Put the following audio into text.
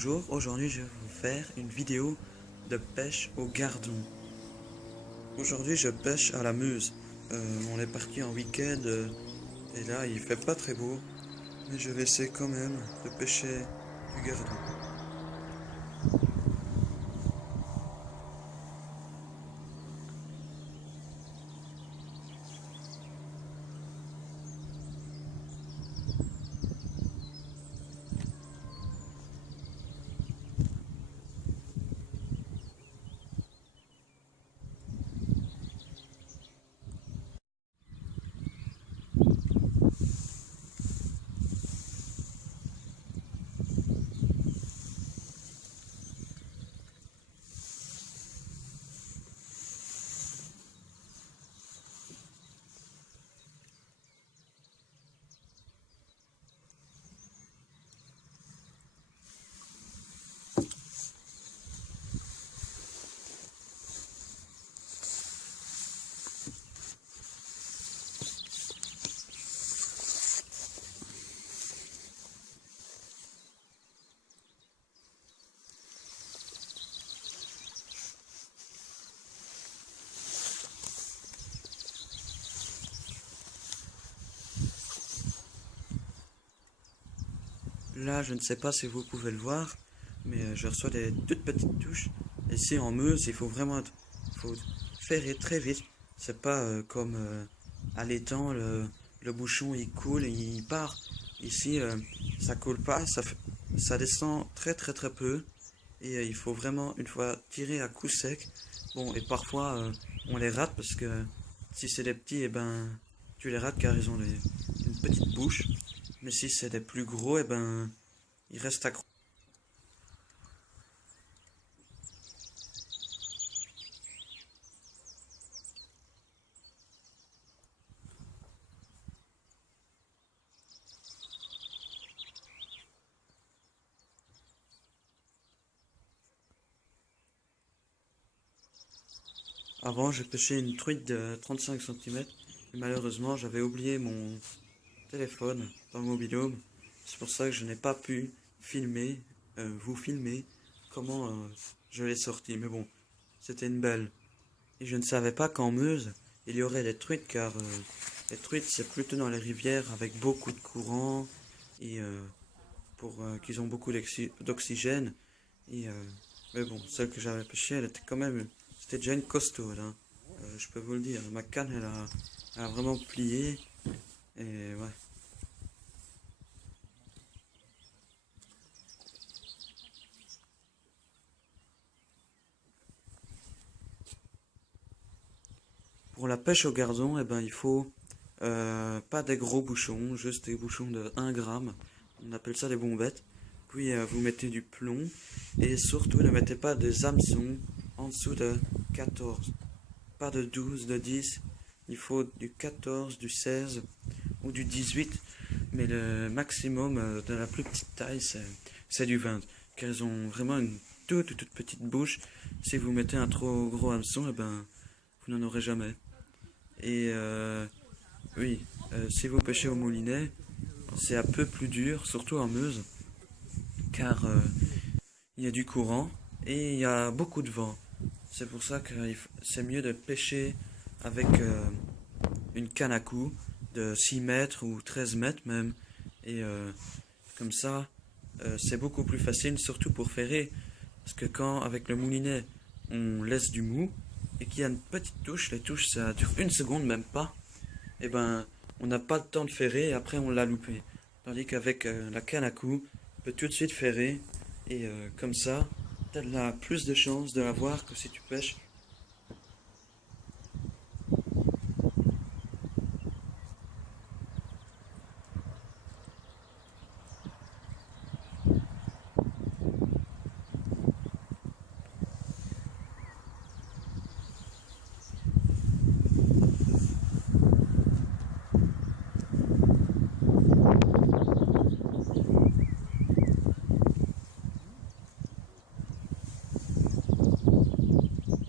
Bonjour, aujourd'hui je vais vous faire une vidéo de pêche au gardon. Aujourd'hui je pêche à la Meuse. On est parti en week-end et là il fait pas très beau, mais je vais essayer quand même de pêcher du gardon. Là je ne sais pas si vous pouvez le voir, mais je reçois des toutes petites touches. Ici en Meuse il faut ferrer très vite. C'est pas comme à l'étang, le bouchon il coule et il part. Ici ça coule pas, ça descend très peu. Et il faut vraiment une fois tirer à coup sec. Bon, et parfois on les rate parce que si c'est des petits, eh ben tu les rates car ils ont une petite bouche. Mais si c'est des plus gros, eh ben ils restent accrochés. Avant, je pêchais une truite de 35 centimètres. Et malheureusement, j'avais oublié mon téléphone dans le mobil-home. C'est pour ça que je n'ai pas pu vous filmer comment je l'ai sorti. Mais bon, c'était une belle. Et je ne savais pas qu'en Meuse, il y aurait des truites, car les truites, c'est plutôt dans les rivières avec beaucoup de courant et pour qu'ils ont beaucoup d'oxygène. Et mais bon, celle que j'avais pêchée, elle était quand même, c'était déjà une costaud, là. Je peux vous le dire, ma canne, elle a vraiment plié. Et ouais. Pour la pêche au gardon, eh ben, il faut pas des gros bouchons, juste des bouchons de 1 gramme. On appelle ça des bombettes. Puis vous mettez du plomb et surtout ne mettez pas des hameçons en dessous de 14. Pas de 12, de 10. Il faut du 14, du 16 ou du 18. Mais le maximum de la plus petite taille, c'est du 20. Car elles ont vraiment une toute petite bouche. Si vous mettez un trop gros hameçon, eh ben, vous n'en aurez jamais. Et oui, si vous pêchez au moulinet, c'est un peu plus dur, surtout en Meuse, car il y a du courant et il y a beaucoup de vent. C'est pour ça que c'est mieux de pêcher avec une canne à coups de 6 mètres ou 13 mètres même. Et comme ça, c'est beaucoup plus facile, surtout pour ferrer. Parce que quand, avec le moulinet, on laisse du mou et qu'il y a une petite touche, les touches ça dure 1 seconde, même pas, et ben on n'a pas le temps de ferrer et après on l'a loupé. Tandis qu'avec la canne à coups, on peut tout de suite ferrer et comme ça, tu as plus de chances de l'avoir que si tu pêches